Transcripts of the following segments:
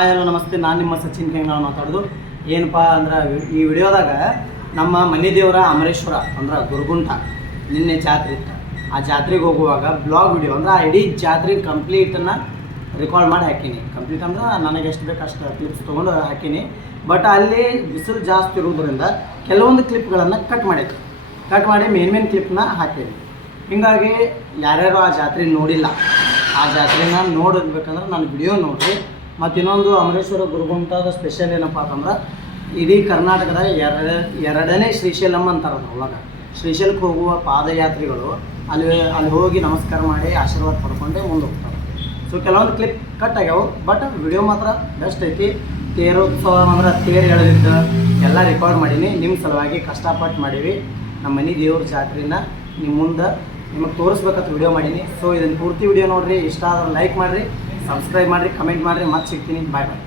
Hi hello ನಮಸ್ತೆ. ನಾನು ನಿಮ್ಮ ಸಚಿನ್ ಕೆಂಗಲ್ ಮಾತಾಡೋದು. ಏನಪ್ಪ ಅಂದ್ರೆ ಈ ವಿಡಿಯೋದಾಗ ನಮ್ಮ ಮನೆ ದೇವರ ಅಮರೇಶ್ವರ ಅಂದ್ರೆ ಗುರುಗುಂಟ ನಿನ್ನೆ ಜಾತ್ರೆ ಇತ್ತು. ಆ ಜಾತ್ರೆಗೆ ಹೋಗುವಾಗ ಬ್ಲಾಗ್ ವಿಡಿಯೋ ಅಂದ್ರೆ ಆ ಇಡೀ ಜಾತ್ರೆ ಕಂಪ್ಲೀಟನ್ನು ರೆಕಾರ್ಡ್ ಮಾಡಿ ಹಾಕೀನಿ. ಕಂಪ್ಲೀಟ್ ಅಂದ್ರೆ ನನಗೆ ಎಷ್ಟು ಬೇಕು ಅಷ್ಟು ಕ್ಲಿಪ್ಸ್ ತೊಗೊಂಡು ಹಾಕೀನಿ. ಬಟ್ ಅಲ್ಲಿ ಬಿಸಿಲು ಜಾಸ್ತಿ ಇರೋದ್ರಿಂದ ಕೆಲವೊಂದು ಕ್ಲಿಪ್ಗಳನ್ನು ಕಟ್ ಮಾಡಿ ಮೇನ್ ಕ್ಲಿಪ್ನ ಹಾಕೀನಿ. ಹೀಗಾಗಿ ಯಾರ್ಯಾರು ಆ ಜಾತ್ರೆ ನೋಡಿಲ್ಲ, ಆ ಜಾತ್ರೆನ ನೋಡಬೇಕಂದ್ರೆ ನಾನು ವಿಡಿಯೋ ನೋಡಿರಿ. ಮತ್ತು ಇನ್ನೊಂದು ಅಮರೇಶ್ವರ ಗುರುಗುಂಟದ ಸ್ಪೆಷಲ್ ಏನಪ್ಪ ಅಂತಂದ್ರೆ ಇಡೀ ಕರ್ನಾಟಕದ ಎರಡನೇ ಶ್ರೀಶೈಲಂ ಅಂತಾರೆ. ಅವಾಗ ಶ್ರೀಶೈಲಕ್ಕೆ ಹೋಗುವ ಪಾದಯಾತ್ರಿಗಳು ಅಲ್ಲಿ ಹೋಗಿ ನಮಸ್ಕಾರ ಮಾಡಿ ಆಶೀರ್ವಾದ ಪಡ್ಕೊಂಡೆ ಮುಂದೆ ಹೋಗ್ತಾರೆ. ಸೊ ಕೆಲವೊಂದು ಕ್ಲಿಪ್ ಕಟ್ ಆಗ್ಯಾವು, ಬಟ್ ವಿಡಿಯೋ ಮಾತ್ರ ಬೆಸ್ಟ್ ಐತಿ. ತೇರೋತ್ಸವ ಅಂದ್ರೆ ತೇರು ಎಳೆದಿದ್ದು ಎಲ್ಲ ರೆಕಾರ್ಡ್ ಮಾಡೀನಿ. ನಿಮ್ಮ ಸಲುವಾಗಿ ಕಷ್ಟಪಟ್ಟು ಮಾಡೀವಿ. ನಮ್ಮ ಮನೆ ದೇವ್ರ ಜಾತ್ರೆನ ನಿಮ್ಮ ಮುಂದೆ ನಿಮಗೆ ತೋರಿಸ್ಬೇಕಂತ ವಿಡಿಯೋ ಮಾಡೀನಿ. ಸೊ ಇದನ್ನು ಪೂರ್ತಿ ವಿಡಿಯೋ ನೋಡಿರಿ. ಇಷ್ಟ ಆದ್ರೆ ಲೈಕ್ ಮಾಡಿರಿ, ಸಬ್ಸ್ಕ್ರೈಬ್ ಮಾಡಿರಿ, ಕಮೆಂಟ್ ಮಾಡಿರಿ. ಮತ್ತೆ ಸಿಗ್ತೀನಿ. ಬಾಯ್ ಬಾಯ್.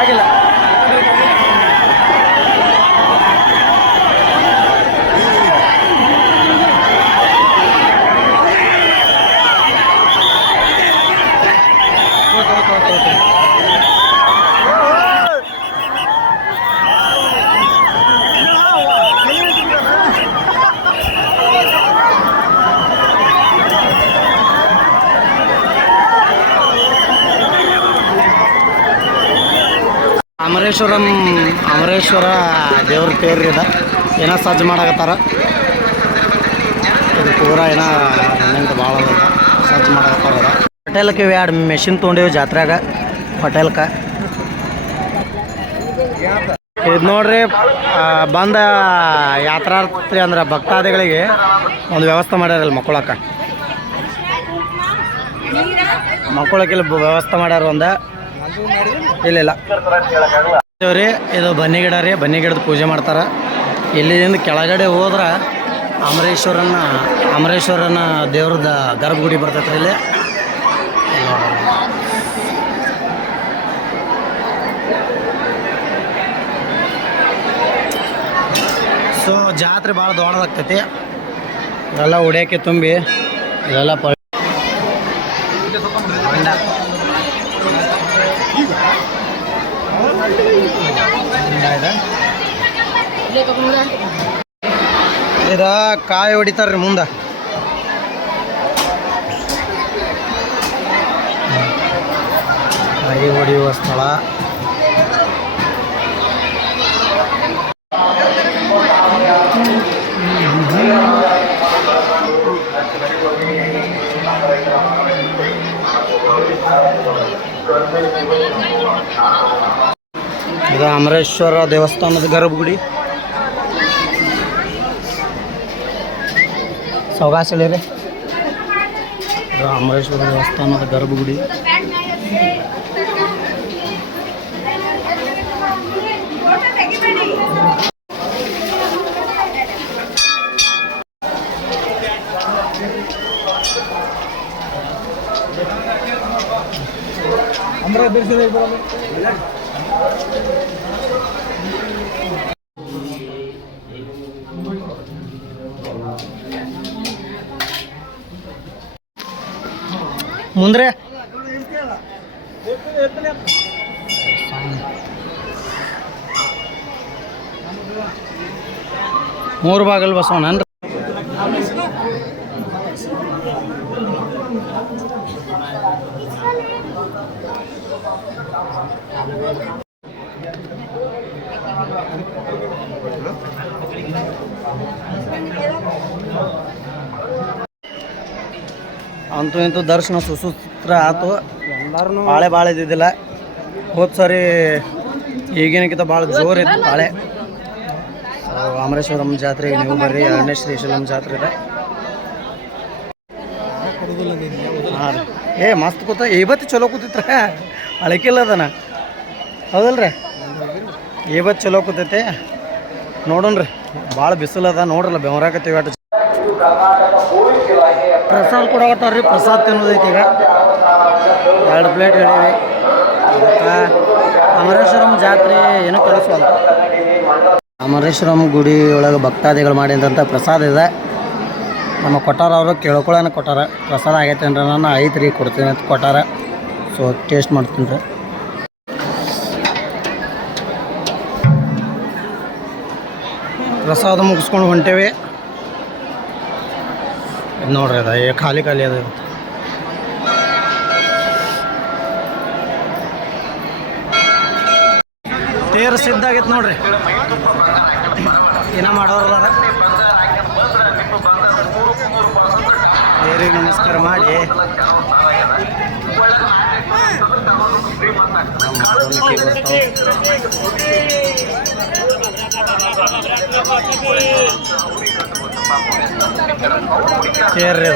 ಆಗಿಲ್ಲ ಅಮರೇಶ್ವರ ದೇವ್ರ ತೇರು ಇದೆ. ಏನೋ ಸಜ್ಜು ಮಾಡಕತ್ತಾರ. ಇದು ಪೂರ ಏನೋ ನನ್ನಿಂದ ಭಾಳ ಸಜ್ಜು ಮಾಡಕತ್ತಾರ. ಹೋಟೆಲ್ಗೆ 2 ಮೆಷಿನ್ ತೊಗೊಂಡೇವಿ ಜಾತ್ರೆಯಾಗ. ಹೋಟೆಲ್ಗೆ ಇದು ನೋಡ್ರಿ, ಬಂದ ಯಾತ್ರಾರ್ಥಿ ಅಂದ್ರೆ ಭಕ್ತಾದಿಗಳಿಗೆ ಒಂದು ವ್ಯವಸ್ಥೆ ಮಾಡ್ಯಾರಲ್ಲ ಮಕ್ಕಳಕ್ಕಿಲ್ಲ ವ್ಯವಸ್ಥೆ ಮಾಡ್ಯಾರ. ಒಂದು ಇಲ್ಲ ದೇವ್ರಿ, ಇದು ಬನ್ನಿ ಗಿಡ ರೀ. ಬನ್ನಿ ಗಿಡದ ಪೂಜೆ ಮಾಡ್ತಾರೆ. ಇಲ್ಲಿಂದ ಕೆಳಗಡೆ ಹೋದ್ರೆ ಅಮರೇಶ್ವರನ ದೇವ್ರದ ಗರ್ಭಗುಡಿ ಬರ್ತೈತೆ ರೀ. ಇಲ್ಲಿ ಸೊ ಜಾತ್ರೆ ಭಾಳ ದೊಡ್ಡದಾಗ್ತೈತಿ. ಇದೆಲ್ಲ ಉಡಿಯೋಕ್ಕೆ ತುಂಬಿ ಇದೆಲ್ಲ ಇದ ಕಾಯಿ ಹೊಡಿತಾರ್ರಿ ಮುಂದೆ. ಕಾಯಿ ಹೊಡೆಯುವ ಸ್ಥಳ. ಇದು ಅಮರೇಶ್ವರ ದೇವಸ್ಥಾನದ ಗರ್ಭಗುಡಿ. ಸೌಗಾಸಳಿ ರೀ. ಇದು ಅಮರೇಶ್ವರ ದೇವಸ್ಥಾನದ ಗರ್ಭಗುಡಿ. ಮುಂದ್ರೆ 3 ಬಾಗಲ್ ಬಸವಣ್ಣನ್ರಿ. ಅಂತೂ ಇಂತೂ ದರ್ಶನ ಸುಸೂತ್ರ ಆಯ್ತು. ಎಲ್ಲರೂ ಪಾಳೆ ಭಾಳ ಇದ್ದಿದ್ದಿಲ್ಲ. ಹೋದ ಸರಿ ಈಗಿನಕ್ಕಿಂತ ಭಾಳ ಜೋರು ಇತ್ತು ಪಾಳೆ. ಅಮರೇಶ್ವರಂ ಜಾತ್ರೆಗೆ ನೀವು ಬರ್ರಿ. 2ನೇ ಶ್ರೀಶೈಲಂ ಜಾತ್ರೆ ಇದೆ. ಹಾಂ ರೀ, ಮಸ್ತ್ ಕೂತ. ಇವತ್ತು ಚಲೋ ಕೂತಿತ್ರ ಅಳಕಿಲ್ಲ ಅದನ, ಹೌದಲ್ರಿ? ಇವತ್ತು ಚಲೋ ಕೂತೈತೆ. ನೋಡೋಣ್ರಿ, ಭಾಳ ಬಿಸಿಲದ ನೋಡ್ರಲ್ಲ, ಬೆವರಾಕತ್ತೀವಿ. ಅಷ್ಟು ಪ್ರಸಾದ ಕೊಡಕತ್ತಾರ್ರಿ. ಪ್ರಸಾದ ತಿನ್ನೋದೈತಿ. ಈಗ 2 ಪ್ಲೇಟ್ ಹೇಳಿವಿ. ಅದಕ್ಕೆ ಅಮರೇಶ್ವರಂ ಜಾತ್ರೆ ಏನೂ ಕೆಲಸವಲ್ಲ. ಅಮರೇಶ್ವರಂ ಗುಡಿ ಒಳಗೆ ಭಕ್ತಾದಿಗಳು ಮಾಡಿದಂಥ ಪ್ರಸಾದ ಇದೆ. ನಮ್ಮ ಕೊಟ್ಟಾರ ಅವರು ಕೇಳ್ಕೊಳ್ಳೋಣ ಕೊಟ್ಟಾರ ಪ್ರಸಾದ ಆಗೈತೆ ಅಂದ್ರೆ ನಾನು ಐತೆ ರೀ ಕೊಡ್ತೀನಿ ಅಂತ ಕೊಟ್ಟಾರ. ಸೊ ಟೇಸ್ಟ್ ಮಾಡ್ತೀನಿ ರೀ. ಪ್ರಸಾದ ಮುಗಿಸ್ಕೊಂಡು ಹೊಂಟೇವಿ. ನೋಡ್ರಿ ಅದ ಖಾಲಿ ಖಾಲಿ ಅದ. ತೇರು ಸಿದ್ಧ ಆಗೈತೆ ನೋಡ್ರಿ. ಏನ ಮಾಡೋರಲ್ಲ ತೇರಿಗೆ ನಮಸ್ಕಾರ ಮಾಡಿ ತೇರ್ರಿ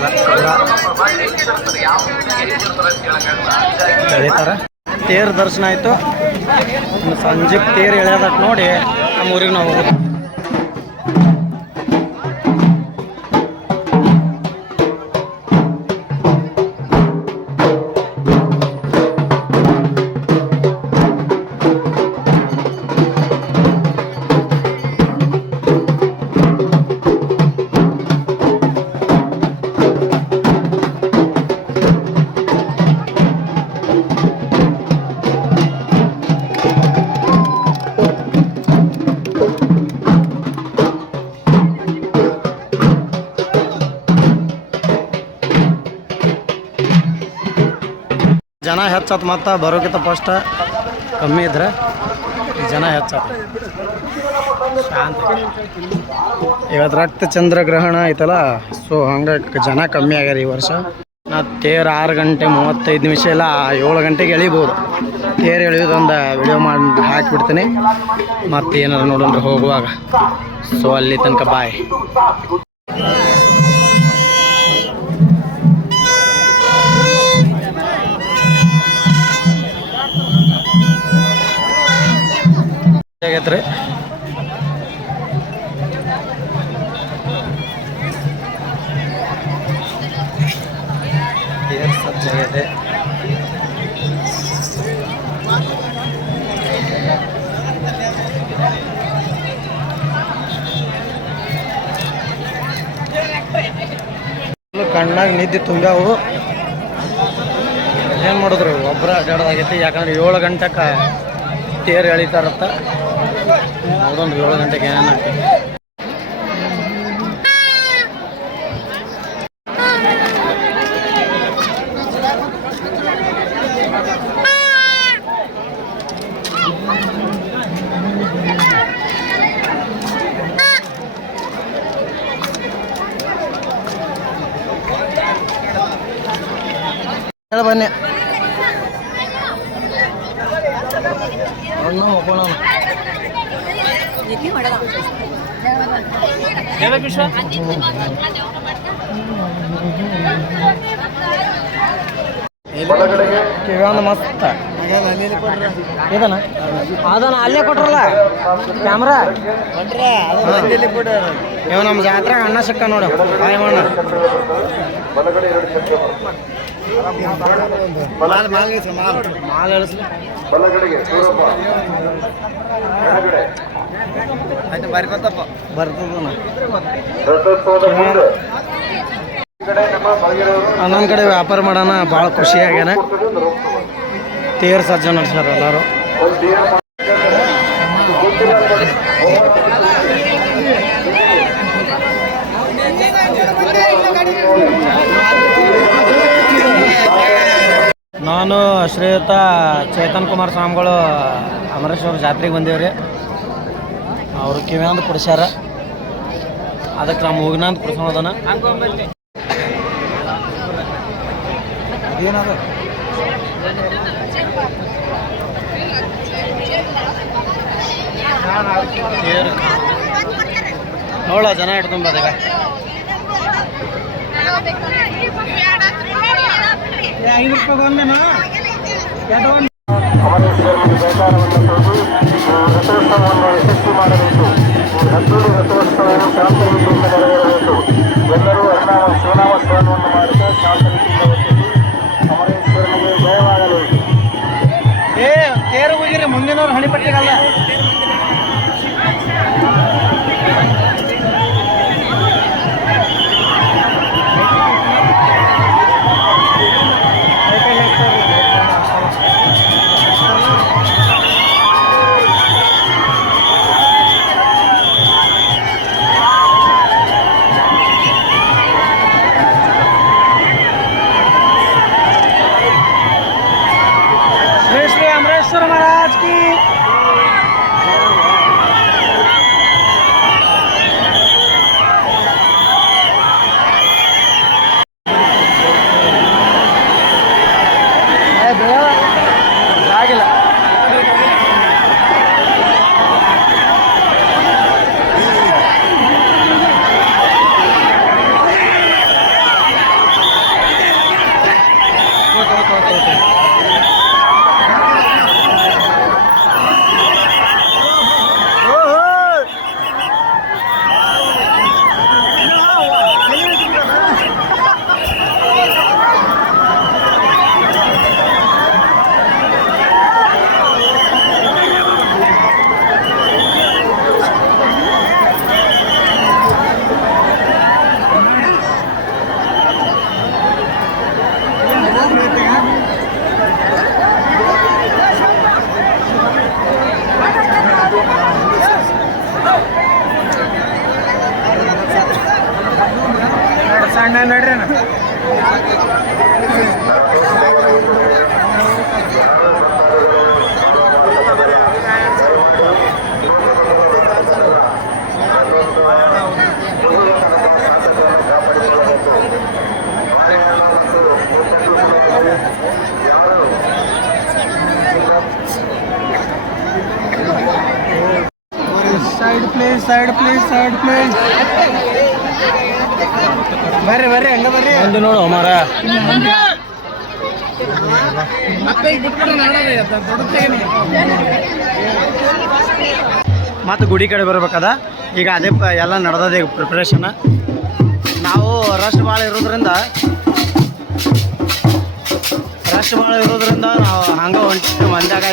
ಎಳಿತಾರ. ತೇರು ದರ್ಶನ ಆಯಿತು. ಸಂಜೆಗೆ ತೇರು ಎಳೆಯೋದಕ್ಕೆ ನೋಡಿ ನಮ್ಮ ಊರಿಗೆ ನಾವು ಹೋಗೋದು. ಜನ ಹೆಚ್ಚತ್ತು ಮತ್ತು ಬರೋಕ್ಕಿಂತ ಫಸ್ಟ್ ಕಮ್ಮಿ ಇದ್ರೆ ಜನ ಹೆಚ್ಚತ್ತು. ಶಾಂತ ಇವತ್ತು ರಕ್ತ ಚಂದ್ರಗ್ರಹಣ ಐತಲ್ಲ, ಸೊ ಹಂಗೆ ಜನ ಕಮ್ಮಿ ಆಗ್ಯಾರ ಈ ವರ್ಷ. ನಾ ತೇರು 6 ಗಂಟೆ 35 ನಿಮಿಷ ಇಲ್ಲ 7 ಗಂಟೆಗೆ ಎಳಿಬೋದು. ತೇರು ಎಳೆಯೋದೊಂದು ವಿಡಿಯೋ ಮಾಡಿ ಹಾಕಿಬಿಡ್ತೀನಿ. ಮತ್ತು ಏನಾರು ನೋಡೋಣ ಹೋಗುವಾಗ. ಸೊ ಅಲ್ಲಿ ತನಕ ಬಾಯ್. ಆಗೈತ್ರಿ ಸಜ್ಜಾಗೈತೆ. ಕಣ್ಣಾಗ ನಿದ್ದೆ ತುಂಬ್ಯಾವು. ಏನು ಮಾಡಿದ್ರು ಒಬ್ಬರ ಅಡ್ಡಾಡೋದಾಗೈತಿ. ಯಾಕಂದ್ರೆ 7 ಗಂಟೆಗೆ ತೇರು ಎಳಿತಾರತ್ತ. ನೋಡೋಣ 7 ಗಂಟೆಗೆ ಏನಾಗ್ತದೆ. ಹೇಳ ಬನ್ನಿ ಹೋಗೋಣ. ಕಿವ್ಯಾಂದು ಮಸ್ತ್ ಇದನ್ನ ಅದನ್ನ ಅಲ್ಲೇ ಕೊಟ್ರಲ್ಲ ಕ್ಯಾಮ್ರಾ. ಇವ ನಮ್ಮ ಜಾತ್ರೆಗೆ ಅಣ್ಣ ಸಿಕ್ಕ ನೋಡು. ಹಾಯ್ ಮಣ್ಣ ಮಾಲ್ ಎಳಿಸ್ಲಿ ಬರ್ತದಪ್ಪ. ಹನ್ನೊಂದು ಕಡೆ ವ್ಯಾಪಾರ ಮಾಡೋಣ. ಭಾಳ ಖುಷಿ ಆಗ್ಯಾನ. ತೇರು ಸಜ್ಜ ನಡೆಸ್ಯಾರ ಎಲ್ಲರೂ. ನಾನು ಶ್ರೀಯುತ ಚೇತನ್ ಕುಮಾರ್ ಸ್ವಾಮಿಗಳು ಅಮರೇಶ್ವರ ಜಾತ್ರೆಗೆ ಬಂದೇವ್ರಿ. ಅವರು ಕಿವ್ಯಾಂದು ಕೊಡ್ಸ್ಯಾರ. ಅದಕ್ಕೆ ನಮ್ಮ ಹೋಗಿನಂತ ಕೊಡ್ಸೋದನ. ಏನದ ನೋಡ ಜನ ಇಟ್ಕೊಂಬದ. ರಥೋತ್ಸವವನ್ನು ಯಶಸ್ವಿ ಮಾಡಬೇಕು. ಹತ್ತೂರು ರಥೋತ್ಸವವನ್ನು ಶಾಂತರೀತಿಯಿಂದ ನೆರವೇರಬೇಕು. ಎಲ್ಲರೂ ಶಿವನಾಮಸ್ಮರಣವನ್ನು ಮಾಡುತ್ತಾ ಶಾಂತರೀತಿಯಿಂದ ಒತ್ತಿಸಿ ಅಮರೇಶ್ವರನಿಗೆ ಜಯವಾಗಬೇಕು. ತೇರು ಹೋಗಿರಿ ಮುಂದಿನವ್ರು ಹಣಿಪಟ್ಟಿಗಲ್ಲ. ಅಣ್ಣ ನೋಡ್ರಿ ಸೈಡ್ ಪ್ಲೇಸ್ ಬರ್ರಿ ಹಂಗ ಬರ್ರಿ ಒಂದು ನೋಡು ಮಾರ ಮತ್ತು ಗುಡಿ ಕಡೆ ಬರ್ಬೇಕದ ಈಗ ಅದೇ ಎಲ್ಲ ನಡೆದದೆ ಪ್ರಿಪ್ರೇಷನ್ ನಾವು ರಶ್ ಭಾಳ ಇರೋದ್ರಿಂದ ನಾವು ಹಂಗೆ ಹೊಂಟಿಟ್ಟು ಮಂದ್ಯಾಗ